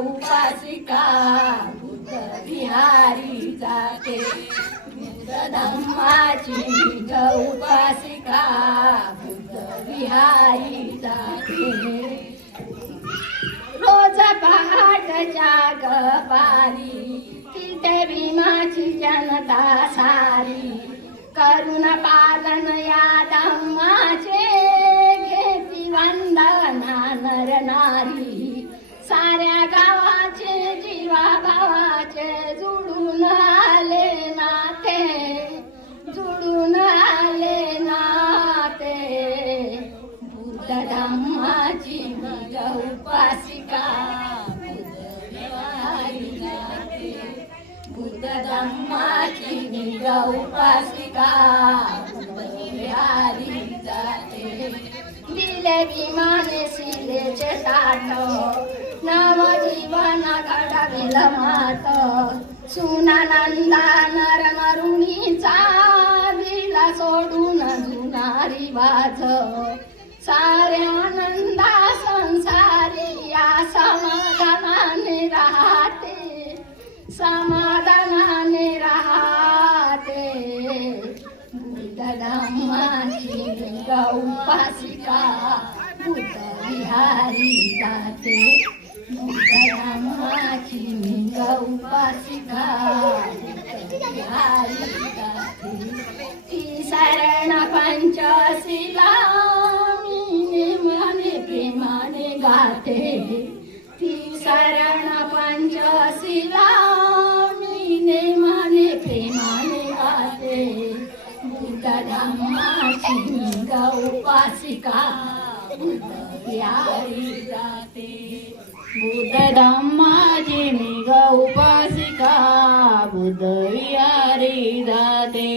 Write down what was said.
उपासिका बुद्ध विहारी जाते बुद्ध धम्माची निज उपासिका बुद्ध विहारी जाते रोज पहाटच्या गपारी तिथे भीमाची जनता सारी करुण पालन या धम्माचे घेती वंदना नर नारी साऱ्या गावाचे जीवा भावाचे जुडून आले नाते जुडून आले नाते बुद्ध धम्माची निज उपासिका बुद्ध विहारी जाते बुद्ध धम्माची निज उपासिका बुद्ध विहारी जाते दिले भीमाने शिलेचे ताट नव जीवन घडविल मात सुनानंदा नर नरुणीचा दिला सोडून जुनारी बाज सारे आनंदा संसारी या समाधानाने राहते समाधानाने राहते बुद्ध धम्माची निज उपासिका बुद्ध विहारी जाते बुद्ध धम्माची निज उपासिका बुद्ध विहारी जाते ती शरण पंचशिला मी मने प्रेमाने गाते ती शरण पंचशिला मी मने प्रेमाने गाते बुद्ध धम्माची निज उपासिका बुद्ध विहारी जाते बुद्ध धम्माची निज उपासिका बुद्ध विहारी जाते।